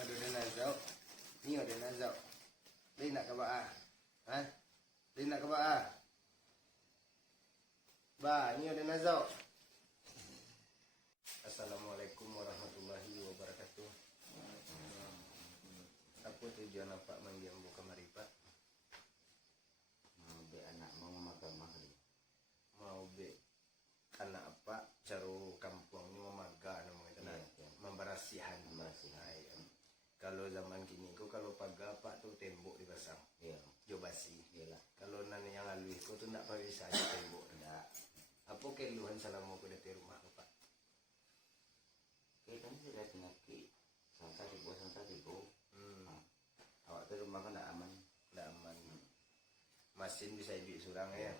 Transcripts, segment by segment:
pada dana zau. Ni ada nazau. Lain nak ke ba? Ha? Lain nak ke ba? Ba, ni ada nazau. Assalamualaikum warahmatullahi wabarakatuh. Apa tujuan apa manggil ambo kamari, Pak? Mau be anak mau makan mahal. Mau be anak apa? Caro kampung ni memaga namanya itu nak memberasihan. Kalau zaman kini ko kalau paga pak tu tembok dipasang. Ya. Jo basi. Iyalah. Kalau nan yang alwi ko tu nak bisa aja tembok dah. Apa keluhan salamu ko dari rumah ko, Pak? Kita ni sudah penyakit. Sangka tibo. Awak tu rumah kan tak aman. Ndak aman. Masin bisa ibi surang ya.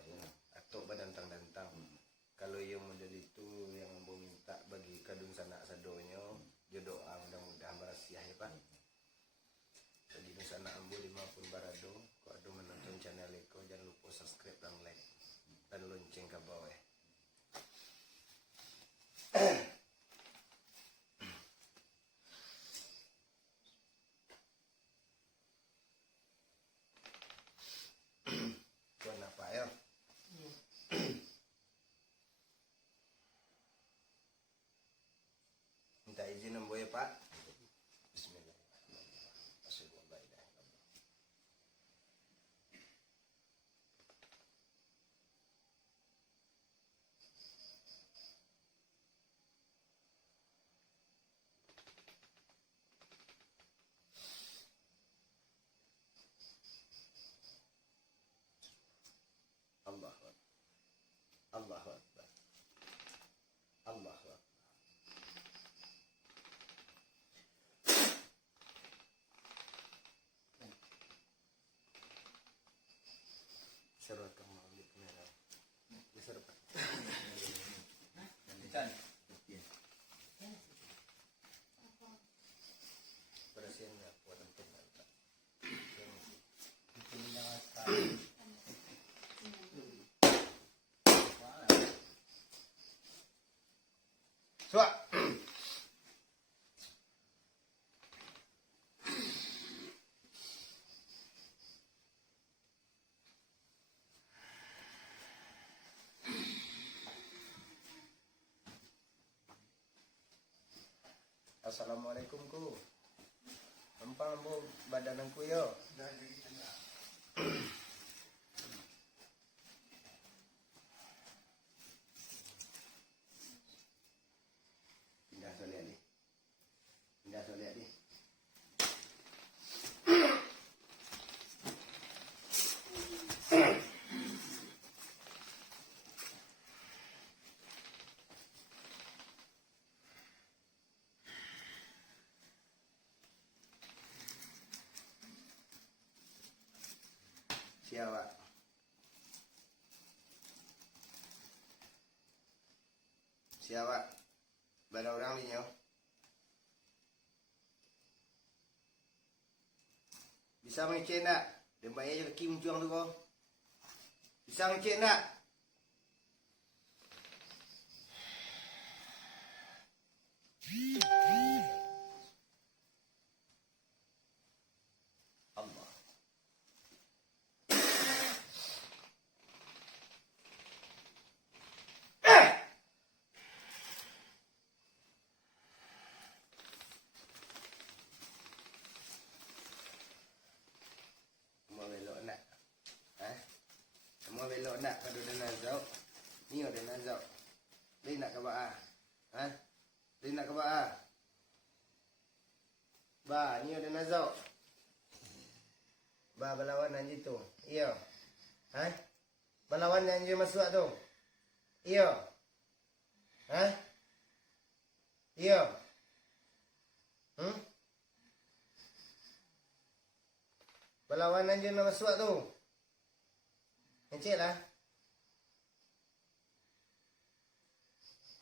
Atau badantang-dantang. Kalau yang model itu yang ambo minta bagi kadung sanak sadonyo, jodoh mudah-mudahan berasiah ya, Pak. Jadi sana ambo 50 barado, kau ada menonton channel Eko, jangan lupa subscribe dan like dan lonceng ke bawah. Tuan apa ya? Minta izin ambo ya, Pak. Allahu Akbar. Allahu Akbar. Allahu Akbar. Serot kamu ambil kamera. Diserot. Bersihin ya buat tempat. Suak. Assalamualaikum ku. Empang bu badananku yo. Pindah soalnya ni. Pindah soalnya ni. Siapa? Siapa? Berapa orang ni nyo? Bisa mengecek nak? Dia bayar lelaki menjuang tu kau. Bisa mengecek nak? Allah. Mau belok nak? Mau belok nak pada dana zau? Ni ada nazau. Lain nak ke ba? Ha? Lain nak ke ba? Ba, ni ada nazau. Ba berlawan anjing tu. Iya. Ha? Berlawan anjing masuk tu. Iya. Ha? Iya. Berlawan anjing masuk tu. Encik lah.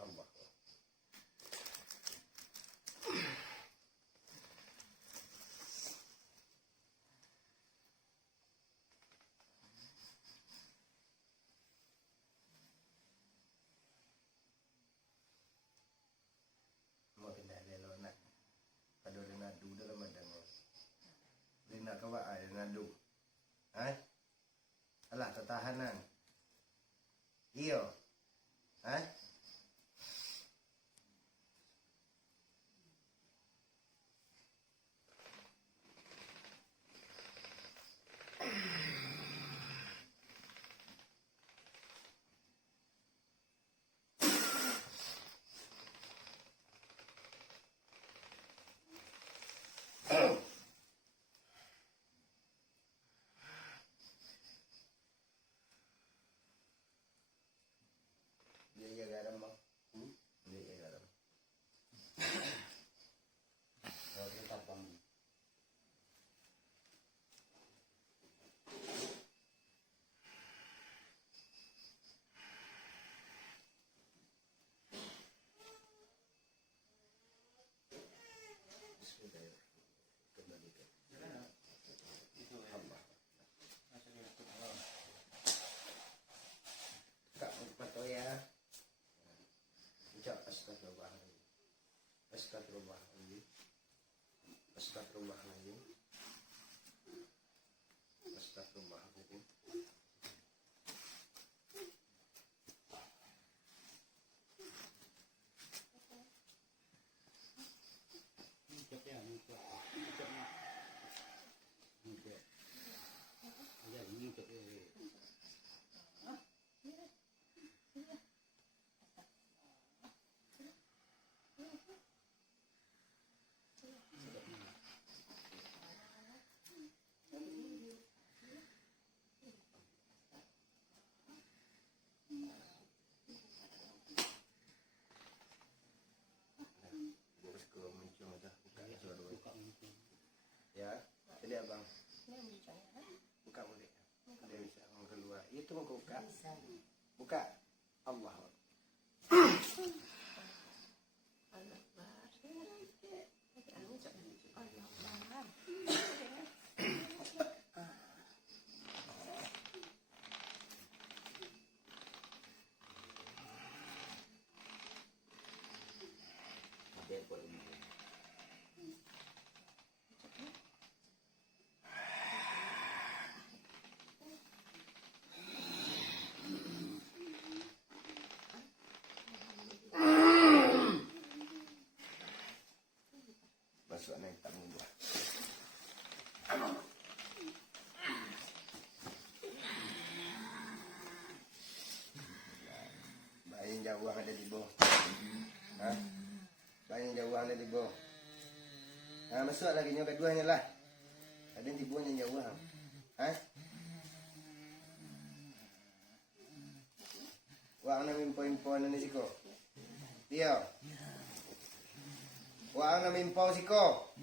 Allah. Mau pindah belok nak. Pada nak du dalam kawa ay nadu. Ay? Ala, tatahanan. Iyo. Ay? Hindi garam mo. Hindi garam. Kalau tapang Bismillah. Kembali ke Allah. Kak, patoya. Ucap astagfirullahaladzim. Astagfirullahaladzim. Astagfirullahaladzim. Astagfirullahaladzim. Ngikut ya, ngikut. Ngikutnya. Ngikut. Ya, ngikut ya. Terus ke muncul aja. Buka suara. Buka ngikut. Ya, jadi abang. Buka boleh. Dia bisa keluar. Itu mau buka. Buka. Allah. Dia buat ini. Masuk naik tanggung buah. Bayi yang jauh ada di bawah. Hah? Bayi yang jauh ada di bawah. Nah, masuk lagi yang keduanya lah. Ada yang di bawah yang jauh. Hah? Wah, namin poin-poin ini siko. Dia. Wah, namin poin siko.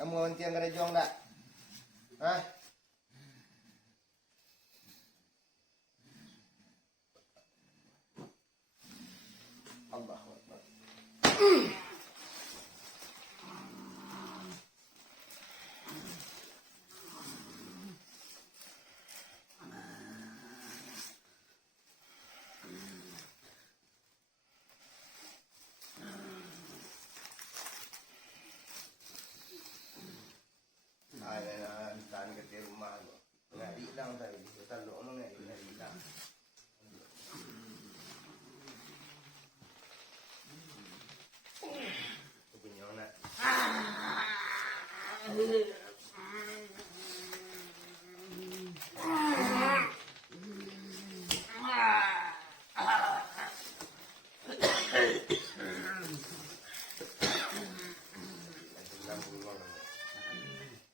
Kamu nanti yang kada juang tak? Hah? Allahu Akbar. Ada tahan ke rumah tu. Nggak hilang tadi. Kita lu nggak hilang. Tu punya nak.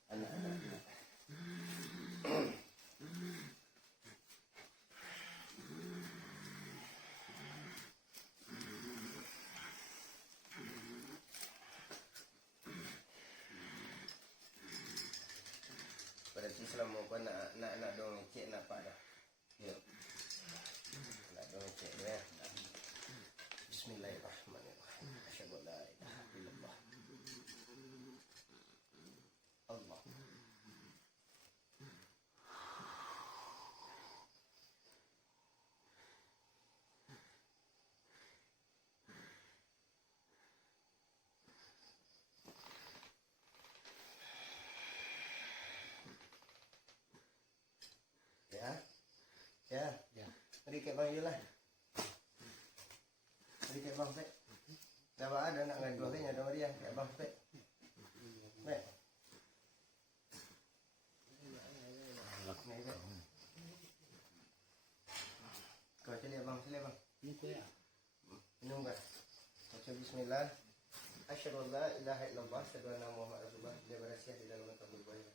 Anak-anak. Berarti selama kau nak dong cek nampak dah. Ya. Nak dong cek ya. Bismillahirrahmanirrahim. Asyhadu an la ilaha illallah. Allah. kat bang je lah. Bagi kat bang Pek. Dah ada nak ngadu kan ada dia kat bang Pek. Pek. Kau cari bang, sila bang. Minum kan? Baca bismillah. Asyhadu an la ilaha illallah, asyhadu anna Muhammadar Rasulullah. Dia berasiah di dalam tabul bayar.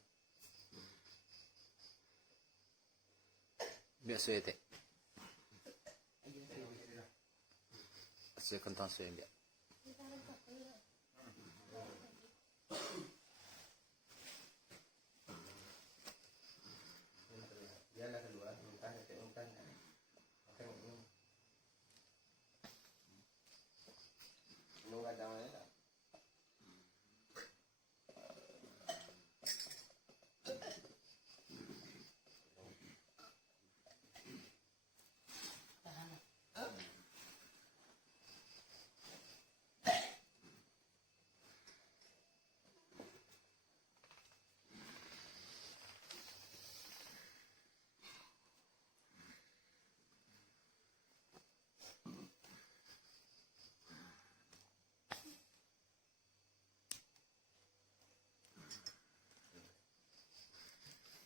Biasa ya, Tek. Saya kentang saya enggak. Dia lah keluar, muntah, muntah. Makan minum. Minum kadang ya.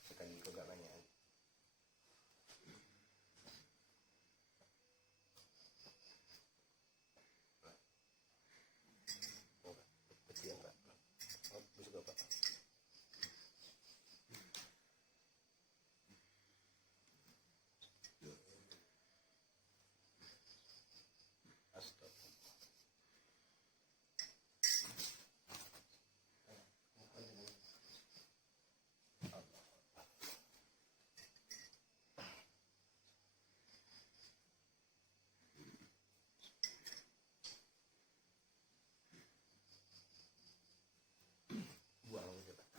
Sekali kau gak banyak. Betul ya, Pak. Oh, betul Pak. Buang je Pak.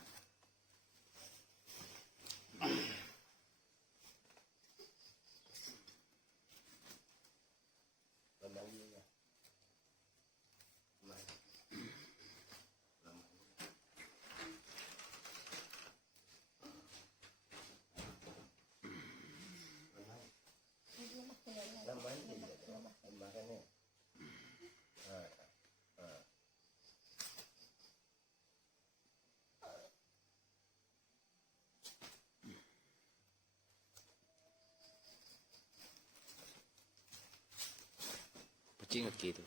Lama ya. Makanya. Kucing okey tu.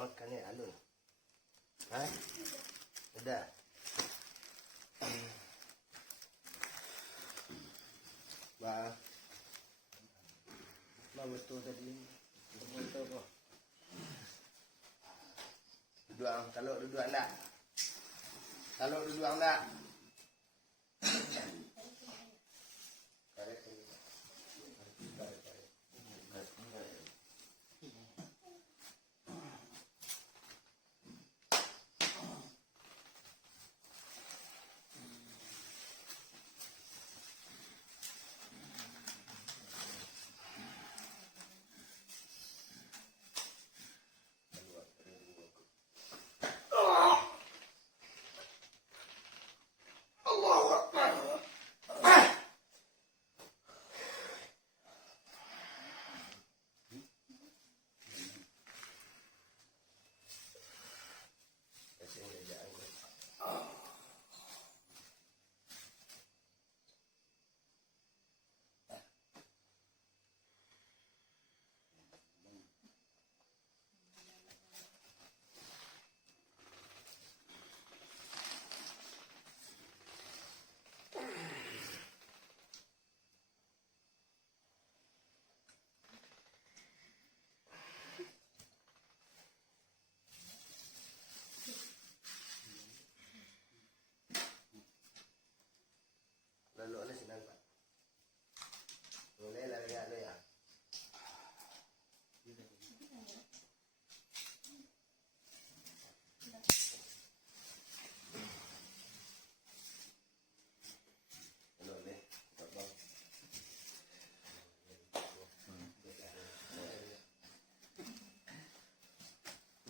Makan ya alun. Hah? Sudah. Ba. Ba betul tadi. Betul kok. Duduk, kalau duduk enggak? Kalau duduk enggak?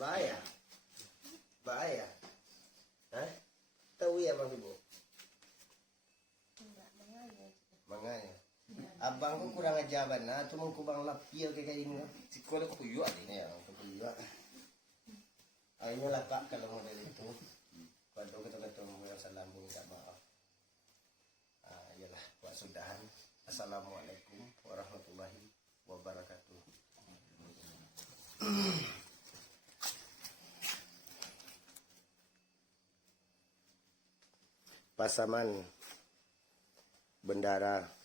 Bahaya. Bahaya. Hah? Tahu ya Bang Ibu? Makanya. Abang ko kurang ajaban na. Tumang ko bang lapia kay kayo nga. Sekolah kau puyuh ni. Ya, kepiwa. Ayun lah Pak kalau model itu. Kalau ketemu yang salam minta maaf. Yalah, Pak sudahan. Assalamualaikum warahmatullahi wabarakatuh. Pasaman Bendara